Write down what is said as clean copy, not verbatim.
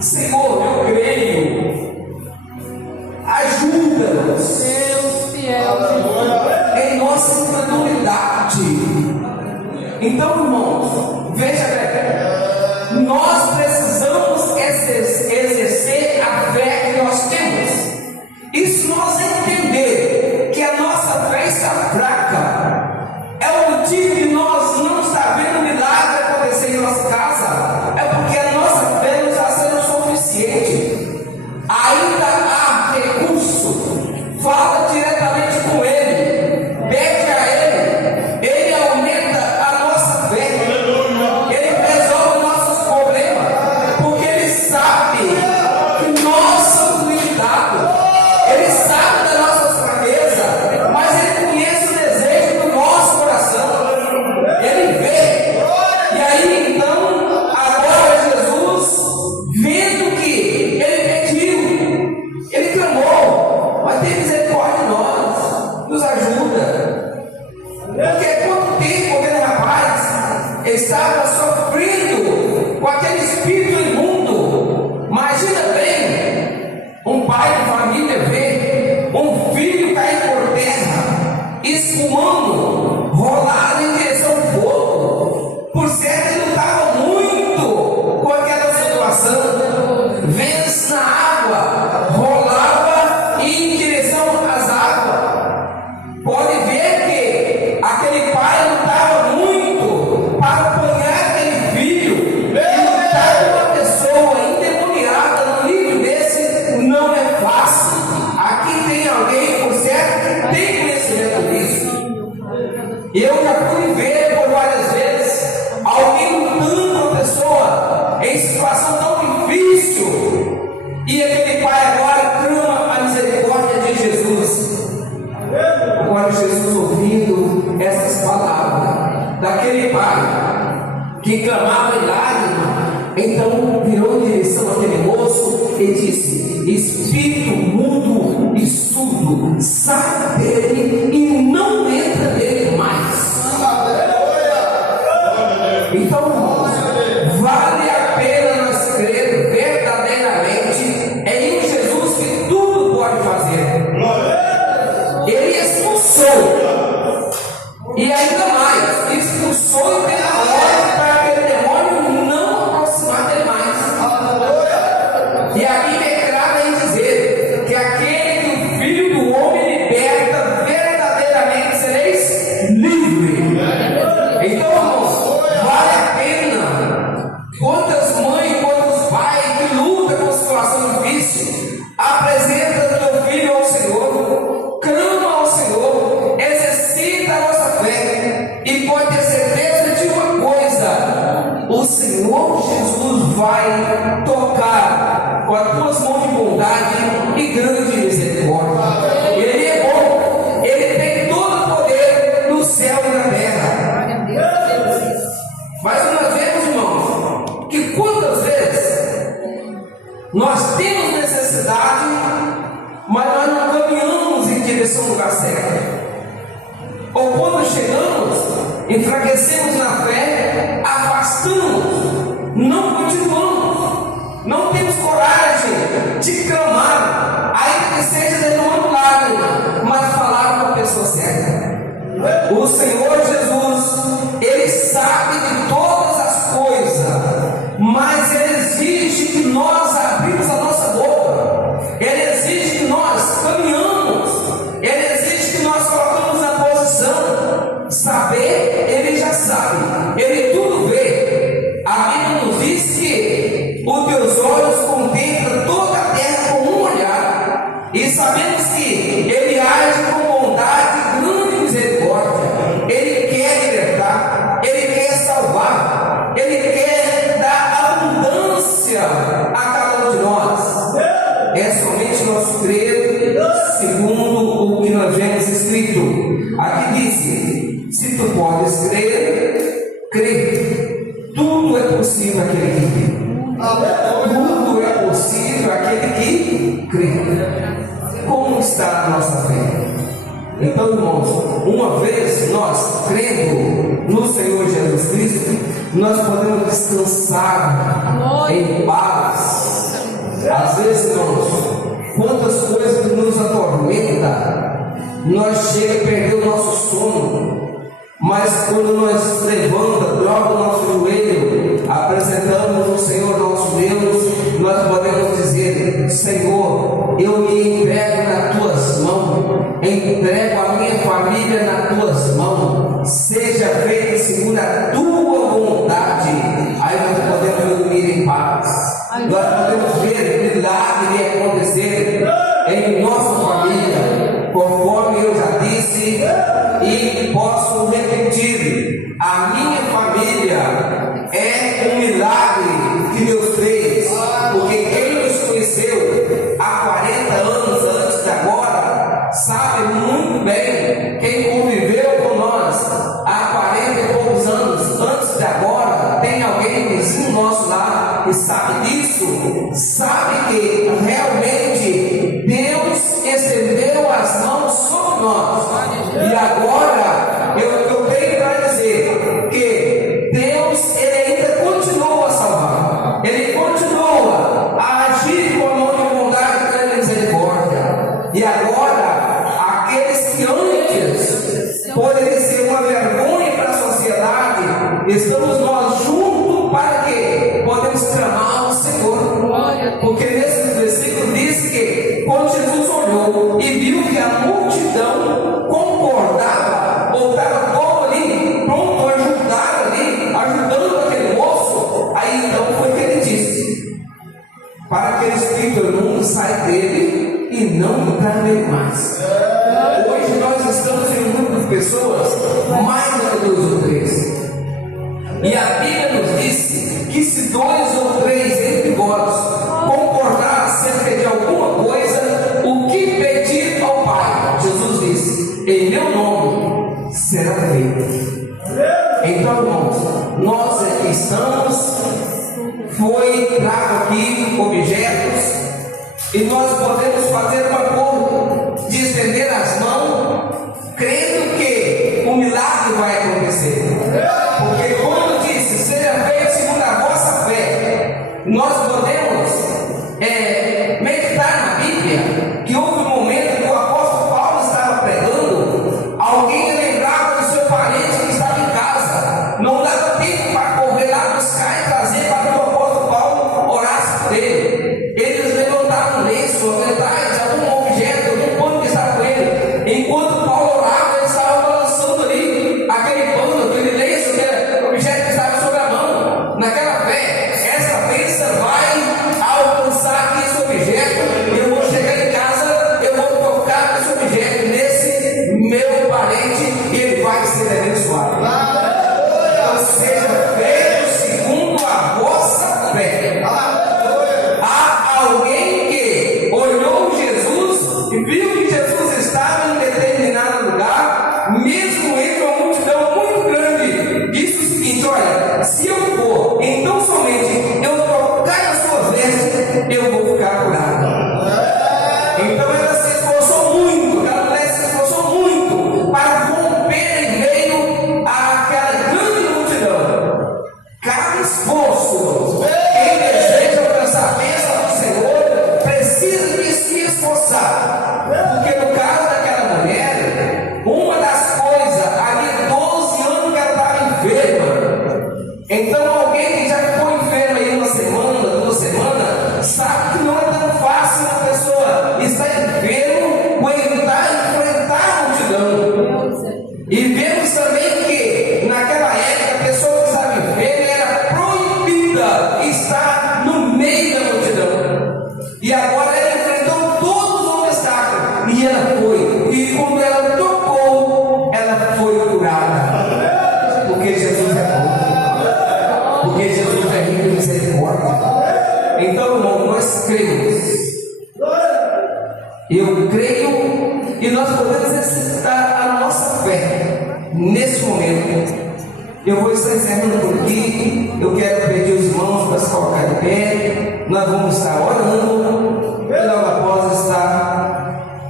Senhor, eu creio, ajuda-nos, Deus fiel, em nossa incredulidade. Então, irmãos, veja bem, nós precisamos exercer a fé que nós temos. E se nós entender que a nossa fé está fraca, é o motivo de nós não estar vendo milagre acontecer em nossa casa, é porque a nossa fé não está sendo suficiente. Ainda há recurso. Fala diretamente com Ele, pede a Ele, Ele aumenta a nossa fé, Ele resolve nossos problemas, porque Ele sabe que nós somos limitados, Ele sabe das nossas fraquezas, mas Ele conhece o desejo do nosso coração, Ele vê. E aí então, agora Jesus, vendo que Ele pediu, Ele clamou, mas tem misericórdia de nós, nos ajuda. Porque quanto tempo aquele rapaz estava sofrendo com aquele espírito imundo. Imagina bem, um pai de família vê um filho cair por terra, espumando, rolado em direção ao fogo. Por certo, ele lutava muito com aquela situação. Vence na água, rolava e em direção às águas. Pode ver que aquele pai lutava muito para apanhar aquele filho. E lutar com uma pessoa endemoniada no nível desse não é fácil. Aqui tem alguém, por certo, que tem conhecimento disso. Eu já fui ver por várias vezes alguém lutando com a pessoa em situação tão difícil. E aquele pai agora clama a misericórdia de Jesus. Agora Jesus, ouvindo essas palavras daquele pai que clamava em lágrimas, então virou em direção àquele moço e disse: espírito mudo e surdo, sai dele e não entra nele mais. Então, irmãos, vale a pena nós crer verdadeiramente em um Jesus que tudo pode fazer. Ele expulsou, e ainda mais, expulsou e deu a ordem para aquele demônio não aproximar dele mais. E a Bíblia é clara em dizer que aquele que o Filho do Homem liberta, verdadeiramente sereis livres. Então, irmãos, vale a pena. Quantas mães, quantos pais que lutam com situação difícil, apresenta teu filho ao Senhor, clama ao Senhor, exercita a nossa fé, e pode ter certeza de uma coisa: o Senhor Jesus vai tocar com as tuas mãos de bondade e grande misericórdia. Ele é bom, Ele tem todo o poder no céu e na terra. Mas nós vemos, irmãos, que quantas vezes nós temos necessidade, mas nós não caminhamos em direção ao lugar certo. Ou quando chegamos, enfraquecemos na fé, afastamos, não continuamos, não temos coragem de clamar, ainda que seja derramando lágrimas, mas falar com a pessoa certa. O Senhor Jesus, Ele sabe de todas as coisas, mas Ele exige que nós abrimos a nossa boca, Ele exige que nós caminhamos, Ele exige que nós colocamos na posição. Saber, Ele já sabe, Ele tudo vê. A Bíblia nos diz que os teus olhos contemplam toda a terra com um olhar, e sabemos que Ele age com bondade e grande misericórdia. Ele quer libertar, Ele quer salvar, Ele quer dar abundância a cada um de nós. É somente nós crer segundo o que nós vemos escrito. Aqui diz: se tu podes crer, crê. Tudo é possível aquele que crê. Tudo é possível aquele que crê. Como está a nossa fé? Então, irmãos, uma vez nós crendo no Senhor Jesus Cristo, nós podemos descansar em paz, Às vezes, irmãos, quantas coisas nos atormentam, nós chegamos a perder o nosso sono, mas quando nós levantamos, dobra o nosso joelho, apresentamos o Senhor nosso Deus, nós podemos dizer: Senhor, eu me entrego nas tuas mãos, entrego a minha família nas tuas mãos, seja feita segundo a tua vontade. Aí nós podemos dormir em paz, nós podemos ver milagre acontecer em nossa família, conforme eu já disse, e posso repetir: a minha família é um milagre que Deus fez, porque quem nos conheceu há 40 anos antes de agora, sabe muito bem, quem conviveu com nós há 40 e poucos anos antes de agora, tem alguém vizinho nosso lá que sabe disso, sabe que realmente Deus estendeu as mãos sobre nós. E agora eu tenho para dizer que Deus, Ele ainda continua a salvar, Ele continua a agir com a mão de bondade e misericórdia. E agora, aqueles que antes poderiam ser uma vergonha para a sociedade, estamos nós juntos para que podemos clamar ao Senhor. Porque nesse versículo diz que quando Jesus olhou e viu que a multidão concordava, ou estava todo ali, pronto a ajudar ali, ajudando aquele moço, aí então foi que ele disse: para que o espírito imundo saia dele e não entrar nele mais. Hoje nós estamos em um grupo de pessoas, mais de 2 ou 3. E a Bíblia nos disse que se 2 ou 3 entre vós concordar acerca de alguma coisa, o que pedir ao Pai, Jesus disse, em meu nome será feito. Então, irmãos, nós aqui estamos, foi trago aqui objetos, e nós podemos fazer um acordo de estender as mãos, crendo que o milagre vai acontecer. Porque quando disse, seja feito segundo a vossa fé, nós podemos meditar na Bíblia, que houve um momento que o apóstolo Paulo estava pregando, alguém lembrava do seu parente que estava em casa, não dava tempo para correr lá buscar e trazer para que o apóstolo Paulo orasse por ele. Eles levantavam um lenço, atrás de algum objeto, algum pano que estava com ele. Enquanto Paulo orava, ele estava balançando ali aquele pano, aquele lenço, aquele objeto que estava sobre a mão. Naquela fé, essa bênção vai alcançar aqui esse objeto. Eu vou chegar em casa, eu vou tocar esse objeto nesse meu parente e ele vai ser abençoado. Então seja feito segundo a vossa fé. Há alguém que olhou Jesus e viu que Jesus estava em determinado lugar, mesmo entre uma multidão muito grande, disse o seguinte: olha, se eu for, então somente eu tocar as suas vestes, eu vou ficar curado. Então ela se esforçou muito, aquela mulher se esforçou muito para romper em meio àquela grande multidão. Cada esforço, quem deseja alcançar a bênção do Senhor, precisa de se esforçar. Porque no caso daquela mulher, uma das coisas, havia 12 anos que ela estava enferma. Então alguém que já ficou enfermo aí 1 semana, 2 semanas, sabe que não é tão fácil uma pessoa estar enfermo, aguentar enfrentar a multidão. E vemos também que naquela época a pessoa que estava enferma era proibida estar no meio da multidão. E agora ela enfrentou todos os obstáculos e ela foi. E quando ela tocou, ela foi curada. Porque Jesus é bom. Porque Jesus é rico em misericórdia. Então, irmão, nós cremos. Eu creio e nós podemos exercitar a nossa fé nesse momento. Eu vou estar encerrando por aqui. Eu quero pedir os irmãos para se colocar de pé. Nós vamos estar orando e logo após estar